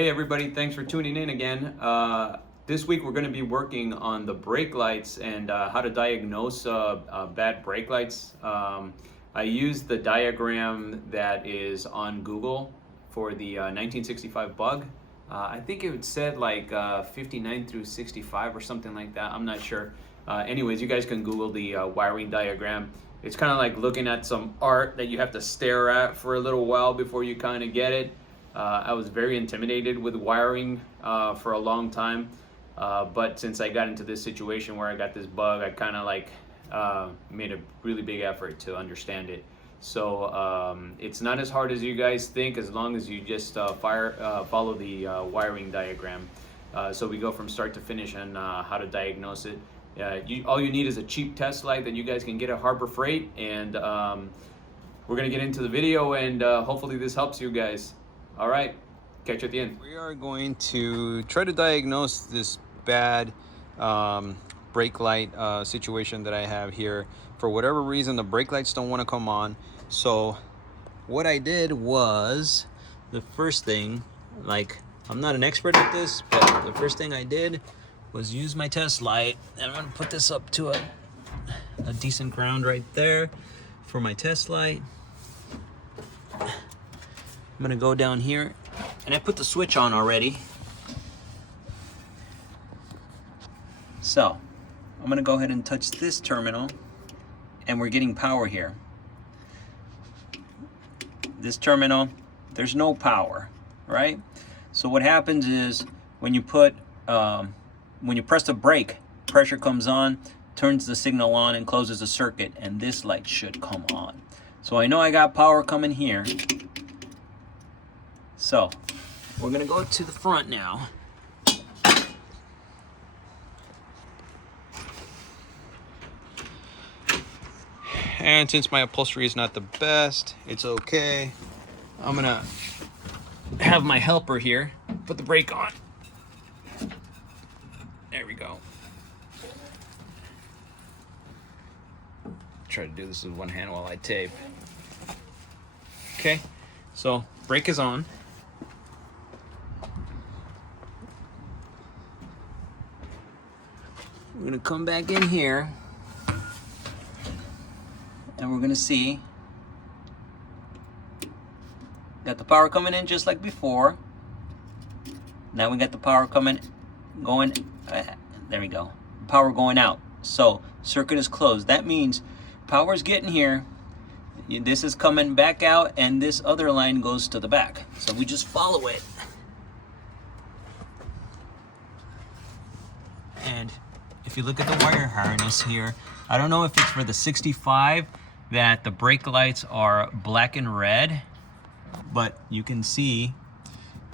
Hey everybody, thanks for tuning in again. This week we're going to be working on the brake lights and how to diagnose bad brake lights. I used the diagram that is on Google for the 1965 bug. I think it said like 59 through 65 or something like that. I'm not sure. Anyways, you guys can Google the wiring diagram. It's kind of like looking at some art that you have to stare at for a little while before you kind of get it. I was very intimidated with wiring for a long time, but since I got into this situation where I got this bug, I kind of like made a really big effort to understand it. So it's not as hard as you guys think, as long as you just follow the wiring diagram. So we go from start to finish on how to diagnose it. All you need is a cheap test light that you guys can get at Harbor Freight, and we're gonna get into the video, and hopefully this helps you guys. All right, catch you at the end. We are going to try to diagnose this bad brake light situation that I have here. For whatever reason, the brake lights don't want to come on. So what I did was, the first thing, like, I'm not an expert at this, but the first thing I did was use my test light. And I'm gonna put this up to a decent ground right there for my test light. I'm gonna go down here, and I put the switch on already. So I'm gonna go ahead and touch this terminal, and we're getting power here. This terminal, there's no power, right? So what happens is when you press the brake, pressure comes on, turns the signal on, and closes the circuit, and this light should come on. So I know I got power coming here. So we're gonna go to the front now. And since my upholstery is not the best, it's okay. I'm gonna have my helper here put the brake on. There we go. Try to do this with one hand while I tape. Okay, so brake is on. We're gonna come back in here, and we're gonna see, got the power coming in just like before. Now we got the power going, there we go, power going out. So circuit is closed. That means power is getting here, this is coming back out, and this other line goes to the back. So we just follow it. And if you look at the wire harness here, I don't know if it's for the 65 that the brake lights are black and red, but you can see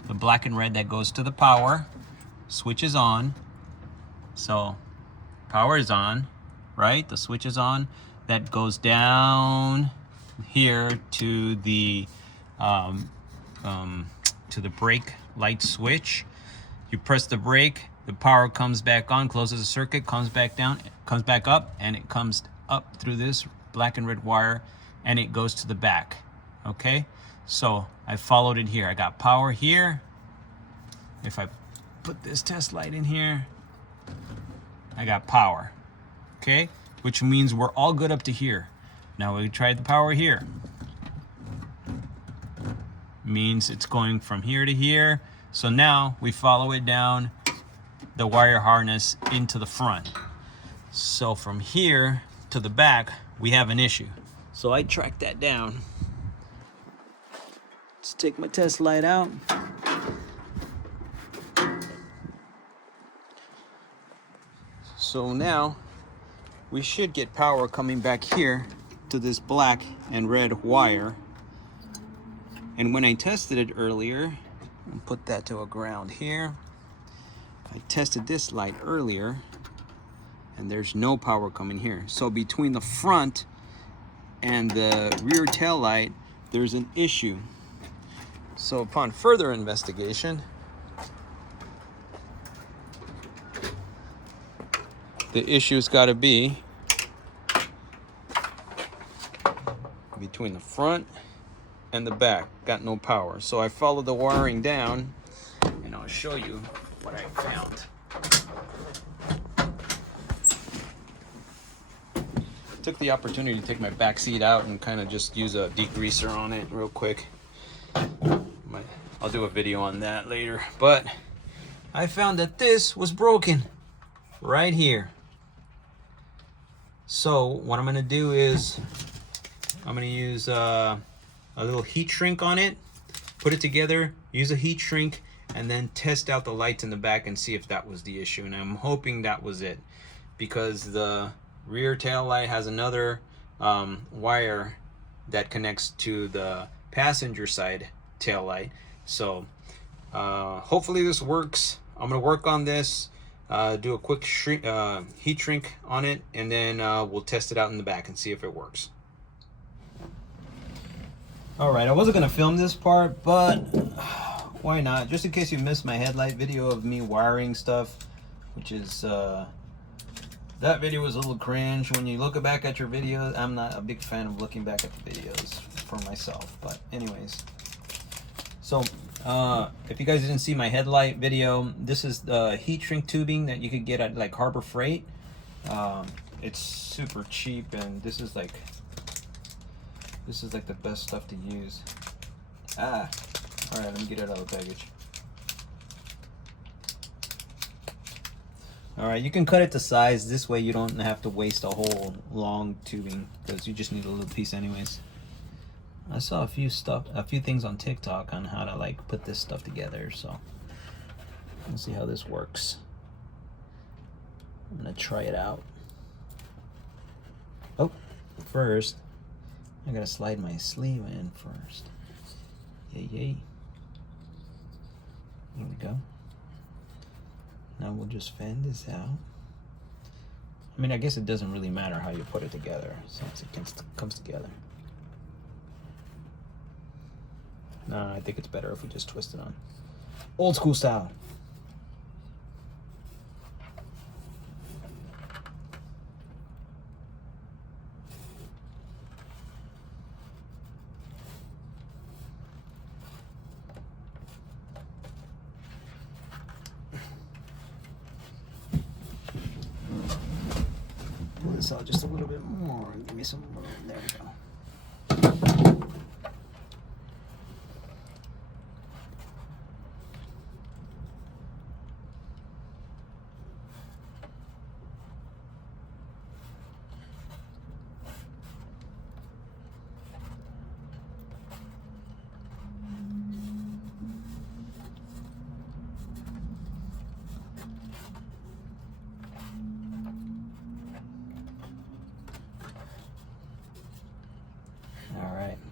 the black and red that goes to the power. Switch is on. So power is on, right? The switch is on. That goes down here to the brake light switch. You press the brake, the power comes back on, closes the circuit, comes back down, comes back up, and it comes up through this black and red wire, and it goes to the back. Okay, so I followed it here. I got power here. If I put this test light in here, I got power. Okay, which means we're all good up to here. Now we tried the power here. Means it's going from here to here. So now we follow it down the wire harness into the front. So from here to the back, we have an issue. So I tracked that down. Let's take my test light out. So now we should get power coming back here to this black and red wire. And when I tested it earlier, I'll put that to a ground here. I tested this light earlier, and there's no power coming here. So between the front and the rear tail light, there's an issue. So upon further investigation, the issue's got to be between the front and the back. Got no power. So I followed the wiring down, I'll show you what I found. Took the opportunity to take my back seat out and kind of just use a degreaser on it real quick. I'll do a video on that later, but I found that this was broken right here. So what I'm gonna do is I'm gonna use a little heat shrink on it, put it together, use a heat shrink, and then test out the lights in the back and see if that was the issue. And I'm hoping that was it, because the rear tail light has another wire that connects to the passenger side tail light. So hopefully this works. I'm gonna work on this, do a quick heat shrink on it, and then we'll test it out in the back and see if it works. All right, I wasn't gonna film this part, but why not? Just in case you missed my headlight video of me wiring stuff, which is that video was a little cringe. When you look back at your videos, I'm not a big fan of looking back at the videos for myself, but anyways. So if you guys didn't see my headlight video, this is the heat shrink tubing that you could get at like Harbor Freight. It's super cheap, and this is like the best stuff to use. All right, let me get it out of the package. All right, you can cut it to size. This way you don't have to waste a whole long tubing, because you just need a little piece anyways. I saw a few things on TikTok on how to like put this stuff together, so let's see how this works. I'm gonna try it out. Oh, first I gotta slide my sleeve in first. Yay. There we go. Now we'll just fan this out. I mean, I guess it doesn't really matter how you put it together, since it comes together. No, I think it's better if we just twist it on. Old school style. Pull this out just a little bit more. Give me some room. There we go.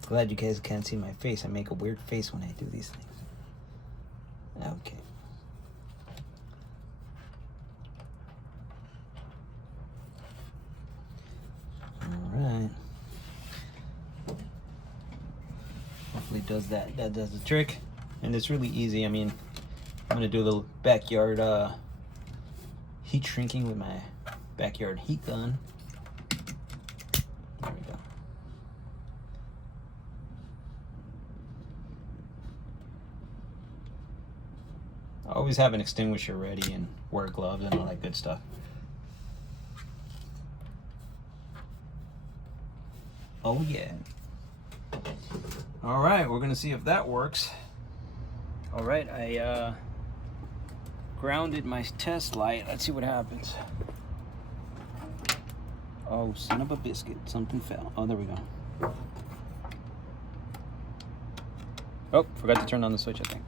Glad you guys can't see my face. I make a weird face when I do these things. Okay. All right. Hopefully that does the trick. And it's really easy. I mean, I'm gonna do a little backyard heat shrinking with my backyard heat gun. There we go. Always have an extinguisher ready and wear gloves and all that good stuff. Oh yeah. All right, we're gonna see if that works. All right, I grounded my test light. Let's see what happens. Oh, son of a biscuit, something fell. Oh, there we go. Oh, forgot to turn on the switch, I think.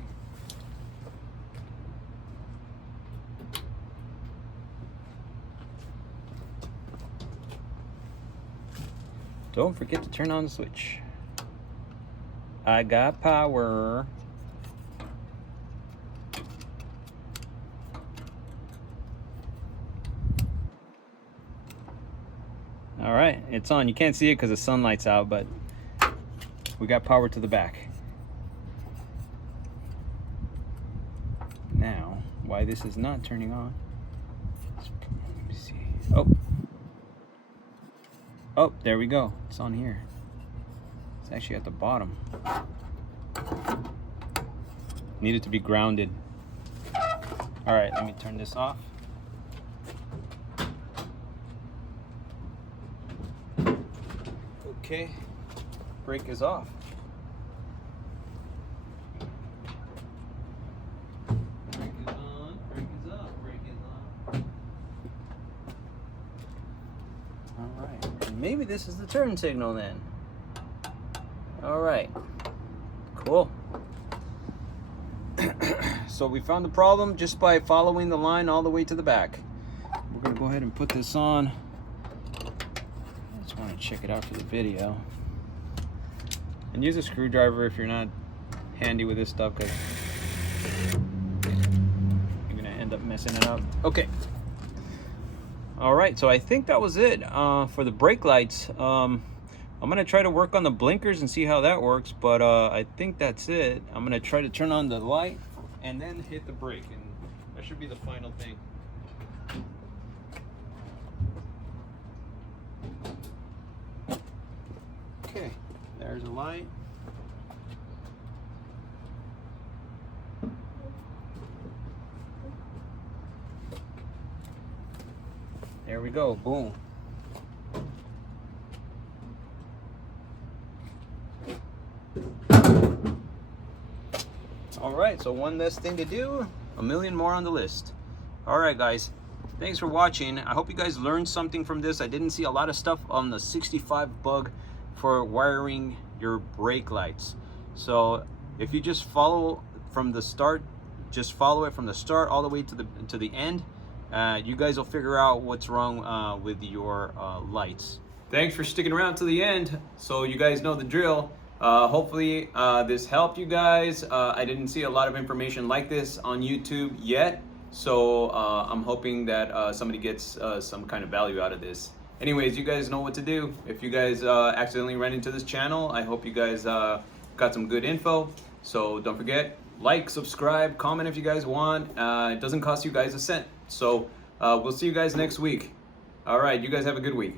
Don't forget to turn on the switch. I got power. All right, it's on. You can't see it because the sunlight's out, but we got power to the back. Now, why this is not turning on? Let me see. Oh, there we go. It's on here. It's actually at the bottom. Needed to be grounded. All right, let me turn this off. Okay, brake is off. Brake is on, brake is off, brake is on. All right, and maybe this is the turn signal then. All right, cool. So we found the problem just by following the line all the way to the back. We're gonna go ahead and put this on. I just want to check it out for the video. And use a screwdriver if you're not handy with this stuff, because you're gonna end up messing it up. Okay. All right, so I think that was it for the brake lights. I'm gonna try to work on the blinkers and see how that works, but I think that's it. I'm gonna try to turn on the light and then hit the brake, and that should be the final thing. Okay, there's a light. There we go, boom. All right, so one less thing to do, a million more on the list. All right, guys, thanks for watching. I hope you guys learned something from this. I didn't see a lot of stuff on the 65 bug for wiring your brake lights. So if you just follow from the start, just follow it from the start all the way to the end, you guys will figure out what's wrong with your lights. Thanks for sticking around to the end, so you guys know the drill. Hopefully this helped you guys. I didn't see a lot of information like this on YouTube yet, so I'm hoping that somebody gets some kind of value out of this. Anyways, you guys know what to do. If you guys accidentally ran into this channel, I hope you guys got some good info. So don't forget, like, subscribe, comment if you guys want. It doesn't cost you guys a cent. So we'll see you guys next week. All right, you guys have a good week.